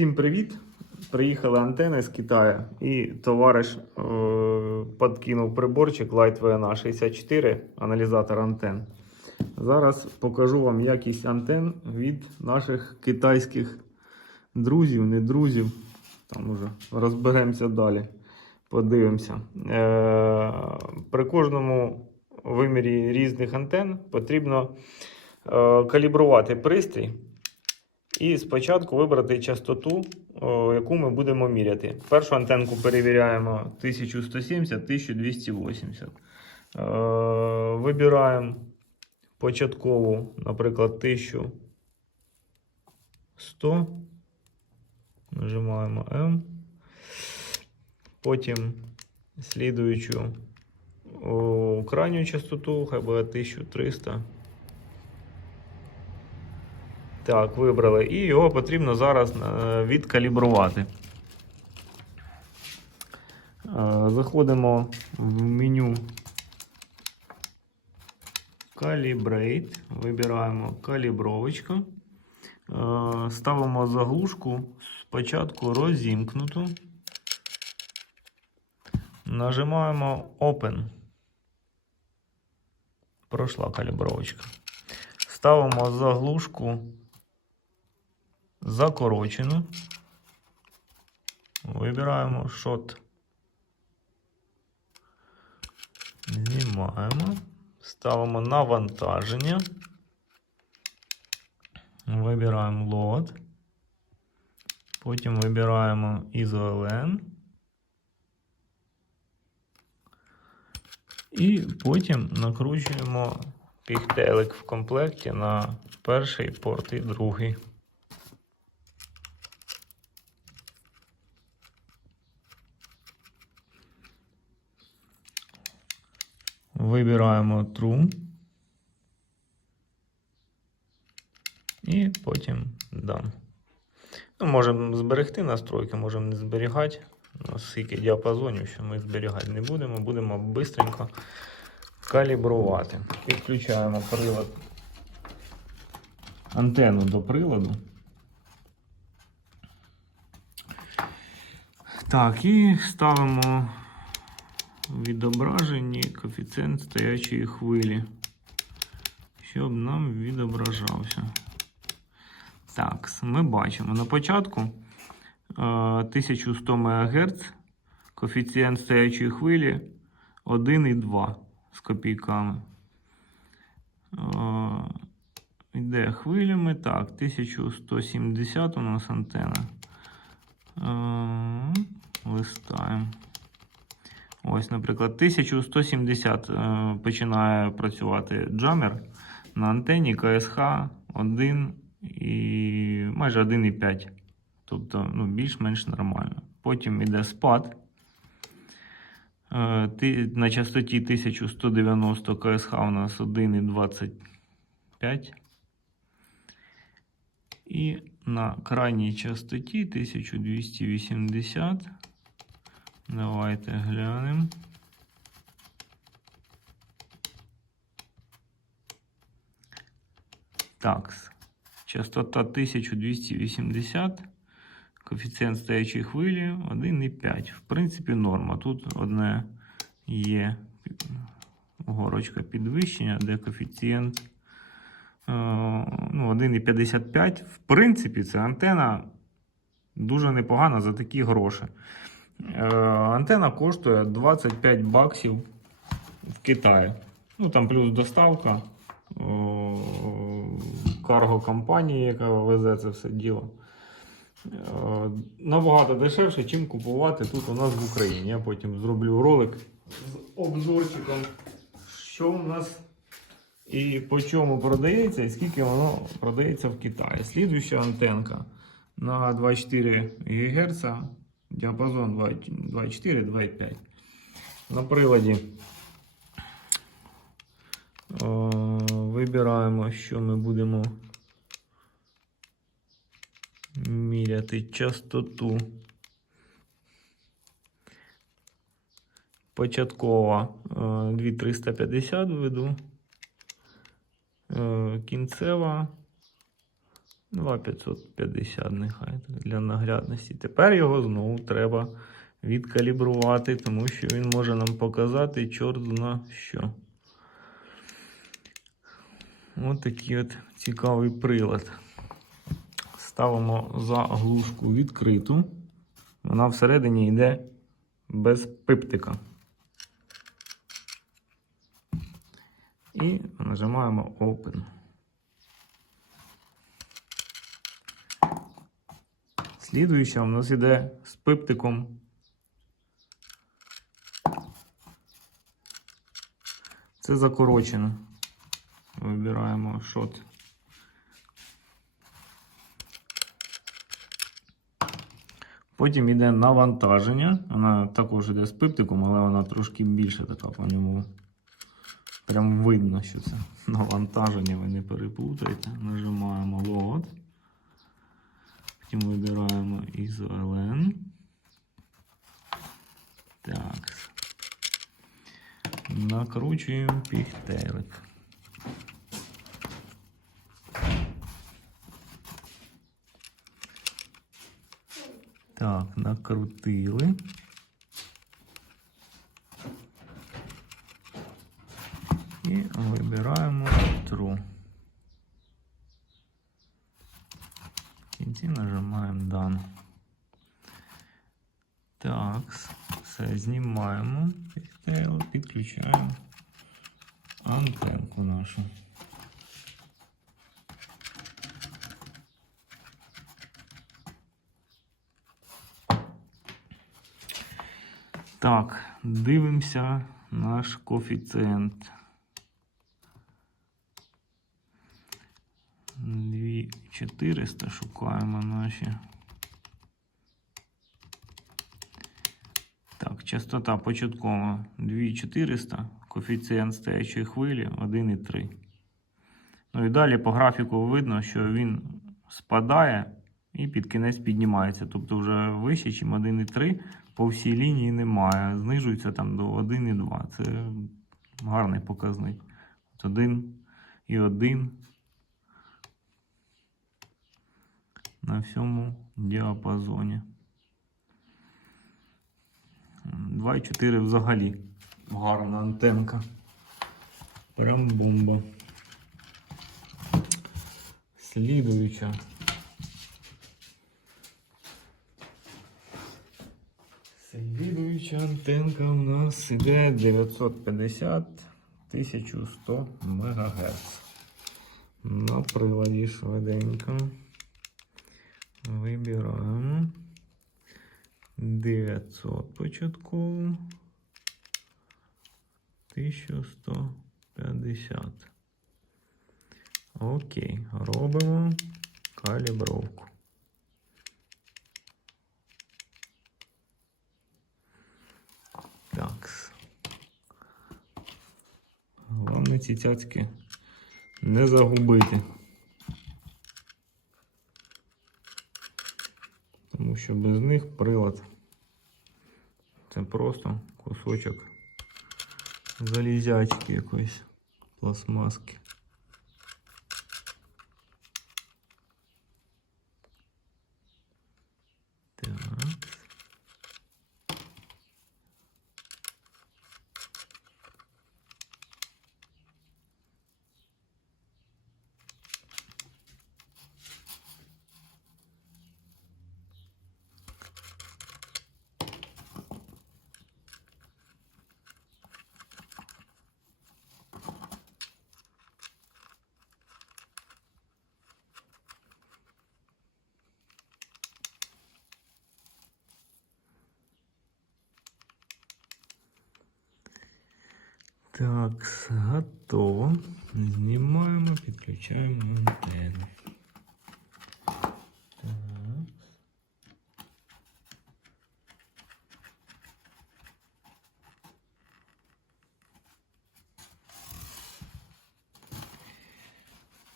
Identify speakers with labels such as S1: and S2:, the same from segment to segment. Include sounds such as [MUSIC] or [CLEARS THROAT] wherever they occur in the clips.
S1: Всім привіт! Приїхали антени з Китаю і товариш е, подкинув приборчик Light VNA 64, аналізатор антен. Зараз покажу вам якість антен від наших китайських друзів, не друзів. Там уже розберемося далі. Подивимося. Е, при кожному вимірі різних антен потрібно е, калібрувати пристрій. І спочатку вибрати частоту, яку ми будемо міряти. Першу антенку перевіряємо 1170-1280. Е, вибираємо початкову, наприклад, 1100. Нажимаємо M. Потім слідуючу крайню частоту, хай буде 1300. Так, вибрали. І його потрібно зараз е, відкалібрувати. Е, Заходимо в меню Calibrate. Вибираємо калібровочку. Е, Ставимо заглушку спочатку розімкнуту. Нажимаємо Open. Пройшла калібровочка. Ставимо заглушку закорочену. Вибираємо шот. Знімаємо. Ставимо навантаження. Вибираємо лот. Потім вибираємо ISOLN. І потім накручуємо пігтелик в комплекті на перший порт і другий. Вибираємо True. І потім Done. Ну, можемо зберегти настройки, можемо не зберігати. У нас скільки діапазонів, що ми зберігати не будемо. Будемо швидко калібрувати. Підключаємо прилад. Антенну до приладу. Так, і ставимо відображені коефіцієнт стоячої хвилі, щоб нам відображався. Так, ми бачимо на початку е, 1100 МГц, коефіцієнт стоячої хвилі 1,2 з копійками. Е, Йде хвилями. Так, 1170 у нас антена. Е, Листаємо. Ось, наприклад, 1170 е, починає працювати джамер на антені КСХ 1 і майже 1,5. Тобто ну, більш-менш нормально. Потім йде спад. Е, На частоті 1190 КСХ у нас 1,25. І на крайній частоті 1280. Давайте глянемо. Так, частота 1280, коефіцієнт стоячої хвилі 1,5. В принципі, норма. Тут одне є горочка підвищення, де коефіцієнт е, ну, 1,55. В принципі, це антена дуже непогана за такі гроші. Е, Антена коштує 25 баксів в Китаї. Ну там плюс доставка карго компанії, яка везе це все діло. Е, Набагато дешевше, чим купувати тут у нас в Україні. Я потім зроблю ролик з обзорчиком, що у нас і по чому продається, і скільки воно продається в Китаї. Слідуюча антенка на 24 ГГц, діапазон 2,4-2,5. На приладі е, вибираємо, що ми будемо міряти частоту. Початкова е, 2350 введу. Е, Кінцева 2550 нехай для наглядності. Тепер його знову треба відкалібрувати, тому що він може нам показати чорт зна що. Ось такий от цікавий прилад. Ставимо заглушку відкриту. Вона всередині йде без пиптика. І нажимаємо Open. Слідуюча у нас йде з пиптиком. Це закорочено. Вибираємо шот. Потім йде навантаження. Вона також йде з пиптиком, але вона трошки більше така по ньому. Прям видно, що це [LAUGHS] навантаження, ви не переплутаєте. Нажимаємо лот. Потім вибираємо ISOLN. Так. Накручуємо пігтелик. Так, накрутили. І вибираємо True. кінці нажимаємо Done. Так, все, знімаємо пігтейл, підключаємо антенку нашу. Так, дивимося наш коефіцієнт. 400 шукаємо наші. Так, частота початкова 2400, коефіцієнт стоячої хвилі 1,3. Ну і далі по графіку видно, що він спадає і під кінець піднімається. Тобто вже вище, ніж 1,3 по всій лінії немає. Знижується там до 1,2. Це гарний показник. 1,1. На всьому діапазоні. 2,4 взагалі гарна антенка. Прям бомба. Слідуюча. Слідуюча антенка у нас іде 950 1100 МГц. На приладі швиденько. Вибираємо 900 початково. 1150. Окей, робимо калібровку. Так. Головне ці цяцьки не загубити. Тому що без них прилад це просто кусочок залізячки якоїсь пластмаски. Так. Так, готово. Знімаємо, підключаємо антенну.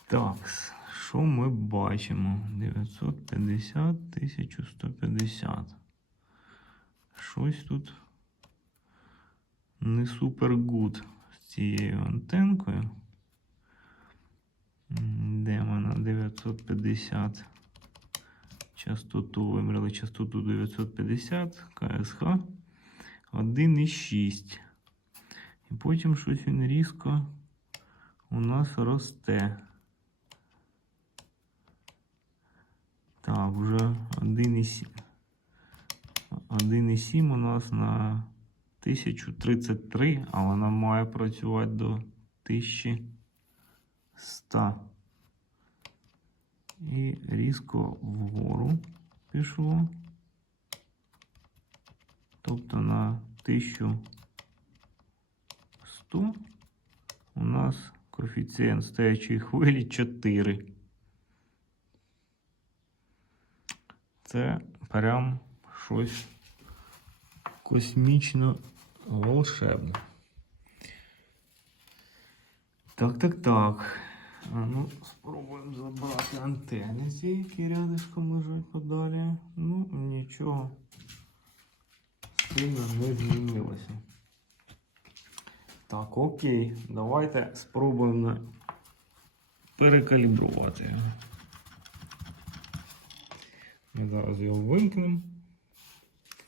S1: Так. Що ми бачимо? 950, 1150. Щось тут не супер гуд цією антенкою. М, Де вона 950. Частоту виміряли частоту 950, КСХ 1,6. І потім щось він різко у нас росте. Так, вже 1,7. 1,7 у нас на 1033, а вона має працювати до 1100. І різко вгору пішло. Тобто на 1100 у нас коефіцієнт стоячої хвилі 4. Це прям щось космічно волшебне. Так, так, так. А ну, спробуємо забрати антени, ці, які рядишком лежать подалі. Ну, нічого сильно не змінилося. Так, окей, давайте спробуємо перекалібрувати його. Ми зараз його вимкнемо,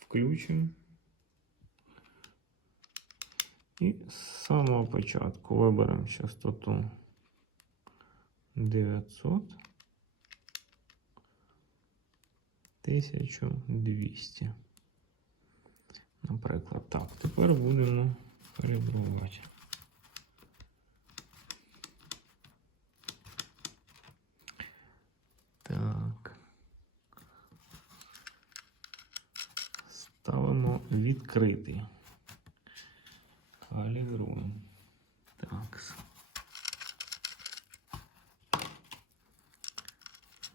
S1: включимо. І з самого початку виберемо частоту 900 1200. Наприклад, так, тепер будемо калібрувати. Так. Ставимо відкритий. Калібруємо. Так.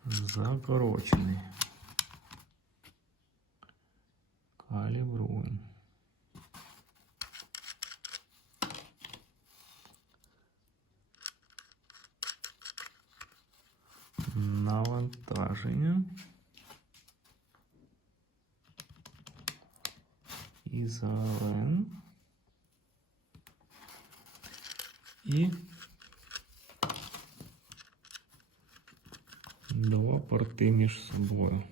S1: Закорочений. Калібруємо. Навантаження. Ізолен. І два порти між собою.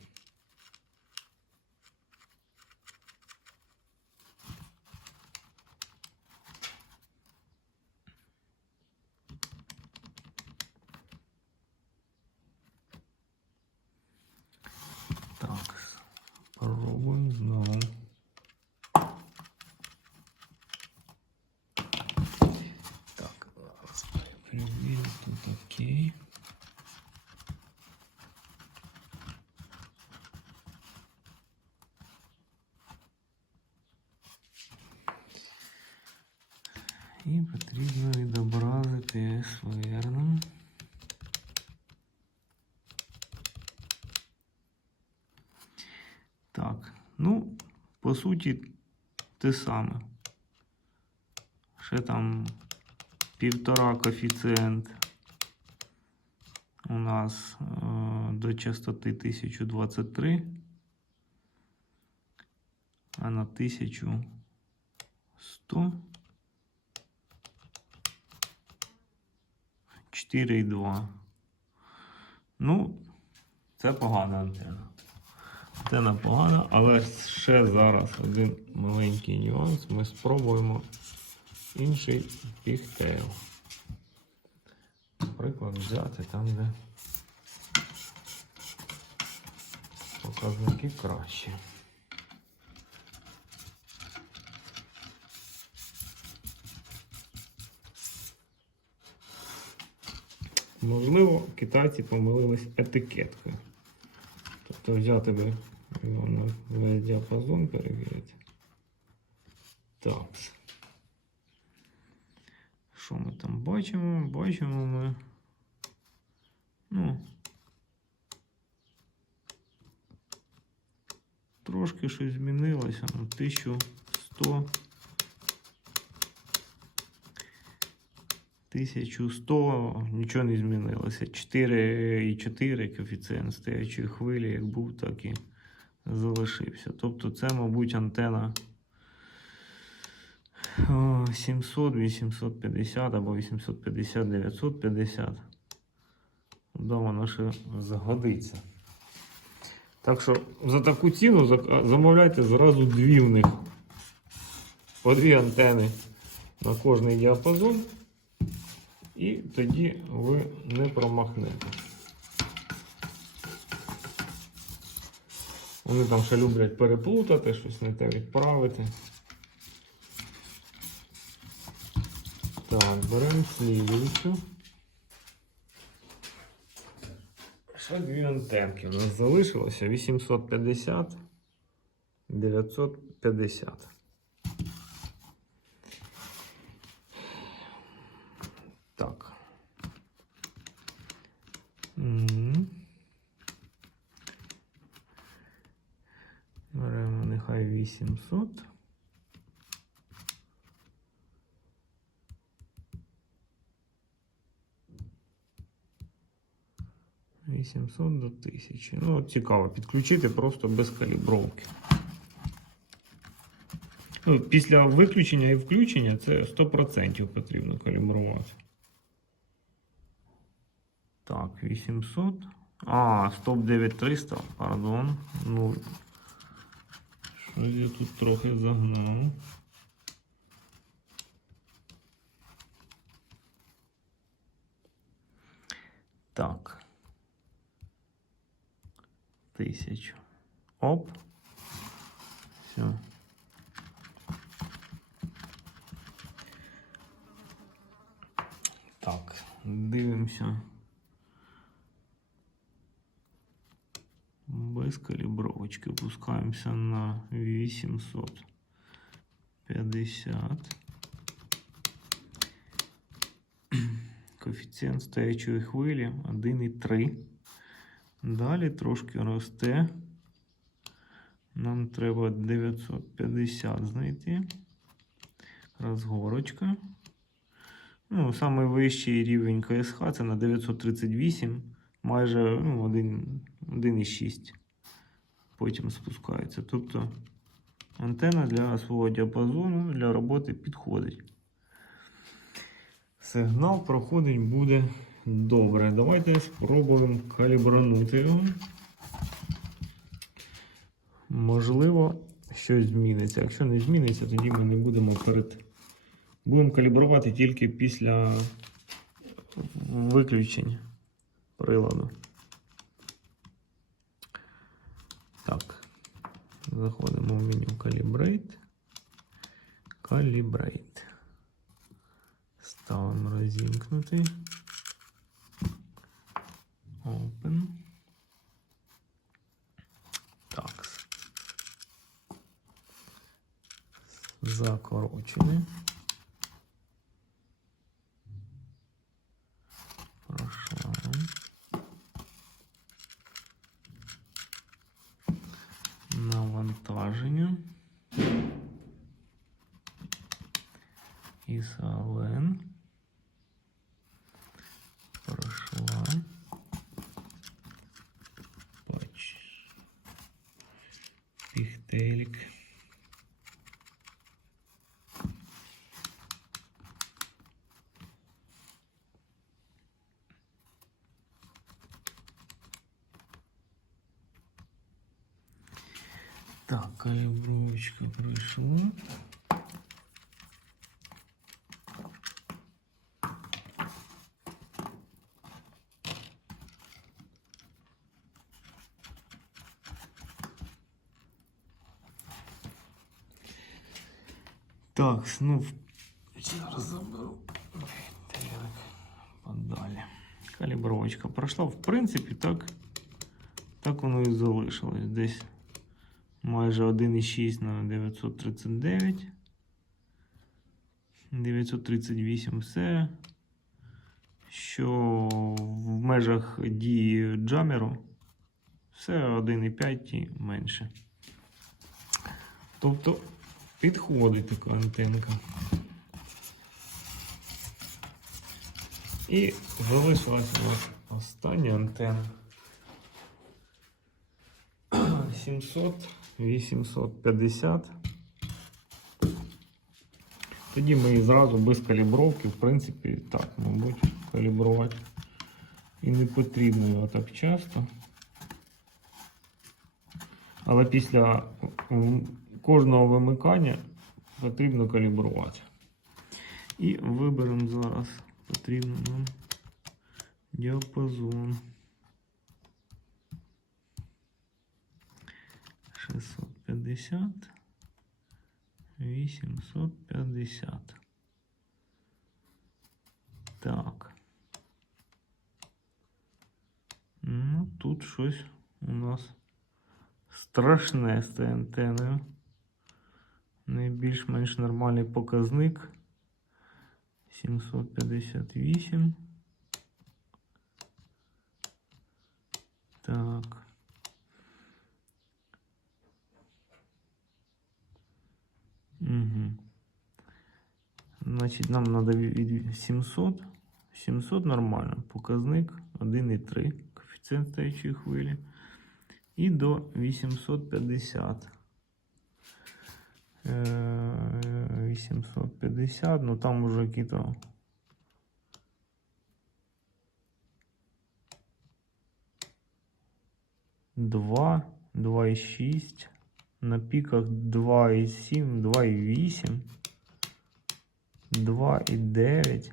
S1: Так, пробуємо знову. Так, зараз перевірю, тут окей. І потрібно відобразити SVR. Так, ну, по суті, те саме. Ще там півтора коефіцієнт у нас е, до частоти 1023, а на 1100 4,2. Ну, це погана антенна. Антенна погана, але ще зараз один маленький нюанс. Ми спробуємо інший пігтейл. Наприклад, взяти там, де показники кращі. Можливо, китайці помилились етикеткою. Тобто взяти би його на весь діапазон перевірити. Так. Що ми там бачимо? Бачимо ми. Ну. Трошки щось змінилося. Ну, 1100. 1100 нічого не змінилося. 4,4 коефіцієнт стоячої хвилі, як був, так і залишився. Тобто це, мабуть, антена 700, 850 або 850, 950. куди вона ще згодиться. Так що за таку ціну замовляйте зразу дві в них. По дві антени на кожний діапазон. І тоді ви не промахнете. Вони там ще люблять переплутати, щось не те відправити. Так, беремо слідуючу. Ще дві антенки. У нас залишилося 850, 950. Так. Мгм. Беремо нехай 800. Вісімсот до 1000. Ну, цікаво, підключити просто без калібровки. Ну, Після виключення і включення це 100% потрібно калібрувати. Так, 800. А, стоп 9300, пардон. Ну, щось я тут трохи загнав. Так. Тисячу. Оп. Все. Так, дивимося. Без калібровочки опускаємося на 850. [CLEARS THROAT] Коефіцієнт стоячої хвилі 1,3. Далі трошки росте. Нам треба 950 знайти. Розгорочка. Ну, самий вищий рівень КСХ це на 938, майже ну, 1,6. Потім спускається. Тобто антенна для свого діапазону для роботи підходить. Сигнал проходить буде добре. Давайте спробуємо калібранути його. Можливо, щось зміниться. Якщо не зміниться, тоді ми не будемо перед. Будемо калібрувати тільки після виключення приладу. Так, заходимо в меню Calibrate. Calibrate. Ставимо розімкнутий. Open. Так. Закорочений. Ісален. Прошла. Так, ну зараз заберу. Так, подалі. Калібровочка пройшла. В принципі, так, так воно і залишилось. Десь майже 1,6 на 939. 938 все. Що в межах дії джамеру все 1,5 і менше. Тобто підходить така антенка. І залишилась у нас остання антенна. 700, 850. Тоді ми її зразу без калібровки, в принципі, так, мабуть, калібрувати І не потрібно його так часто. Але після кожного вимикання потрібно калібрувати. І виберемо зараз потрібно нам діапазон. 650, 850. Так. Ну, тут щось у нас страшне з антеною. Не більш-менш нормальний показник. 758. Так. Угу. Значить, нам треба від 700. 700 нормально. Показник 1,3. Коефіцієнт стоячої хвилі. І до 850. Е, 850, ну там уже какие-то Два, 2,6, на піках 2,7, 2,8, 2,9.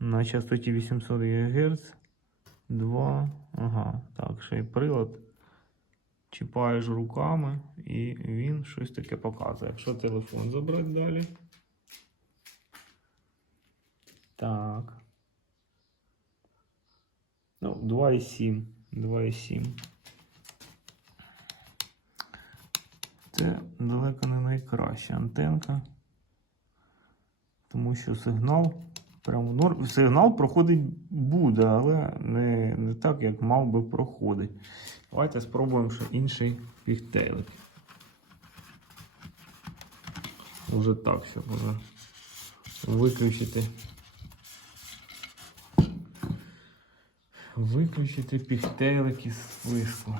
S1: На частоті 800 ГГц 2. Ага, так, ще прилад. Чіпаєш руками і він щось таке показує. Якщо телефон забрати далі. Так. Ну, 2,7. 2,7. Це далеко не найкраща антенка. Тому що сигнал прямо норм. Сигнал проходить буде, але не, не так, як мав би проходити. Давайте спробуємо ще інший пігтейлик. Уже так, щоб уже виключити. Виключити пігтейлик із списку.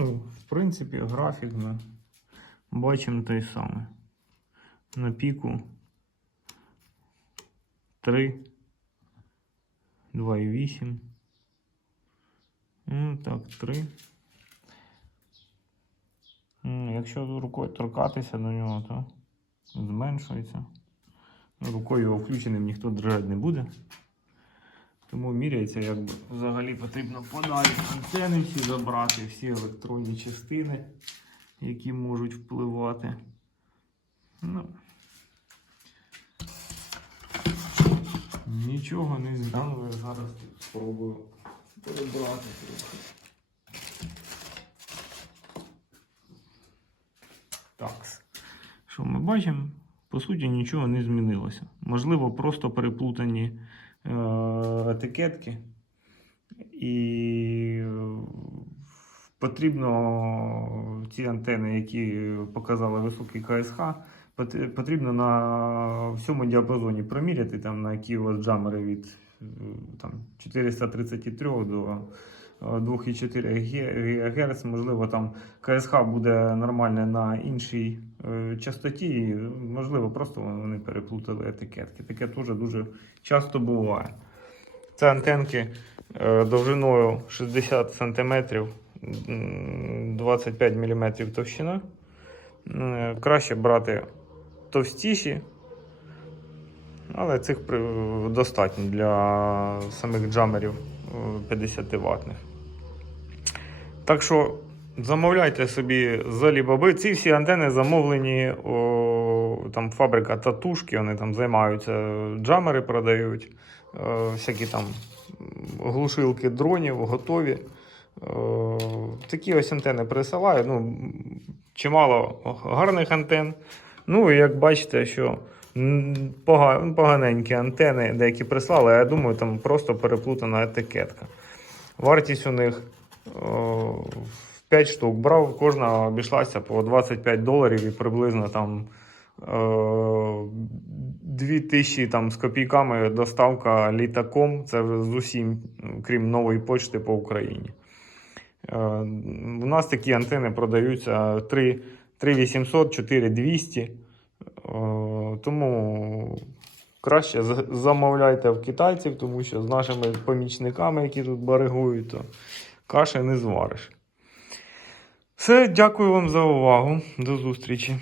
S1: Ну, в принципі, графік ми бачимо той самий. На піку 3, 2,8. Ну, так, 3. М, Якщо рукою торкатися до нього, то зменшується. Ну, Рукою його включеним ніхто держати не буде. Тому міряється, якби взагалі потрібно подалі антени всі забрати, всі електронні частини, які можуть впливати. Ну, нічого не зняли, я зараз спробую перебрати трохи. Так. Що ми бачимо? По суті, нічого не змінилося. Можливо, просто переплутані етикетки. І е, потрібно ці антени, які показали високий КСХ, потрібно на всьому діапазоні проміряти, там, на які у вас джамери від е, там, 433 до е, 2,4 ГГц. Можливо, там КСХ буде нормальне на іншій е, частоті, можливо, просто вони переплутали етикетки. Таке теж дуже часто буває. Це антенки е, довжиною 60 см, 25 мм товщина. Е, Краще брати товстіші, але цих достатньо для самих джамерів 50 ватних. Так що замовляйте собі з Alibaba. Ці всі антени замовлені. О, там фабрика татушки, вони там займаються, джамери продають, е, всякі там глушилки дронів готові. Е, такі ось антени присилають. Ну, чимало гарних антен. Ну, і як бачите, що поганенькі антени, деякі прислали, а я думаю, там просто переплутана етикетка. Вартість у них о, 5 штук брав, кожна обійшлася по 25 доларів і приблизно там е, 2000 там, з копійками доставка літаком. Це з усім, крім нової почти по Україні. Е, У нас такі антени продаються 3, 3800, 4200. Е, Тому краще замовляйте в китайців, тому що з нашими помічниками, які тут баригують, то каші не звариш. Все, дякую вам за увагу. До зустрічі.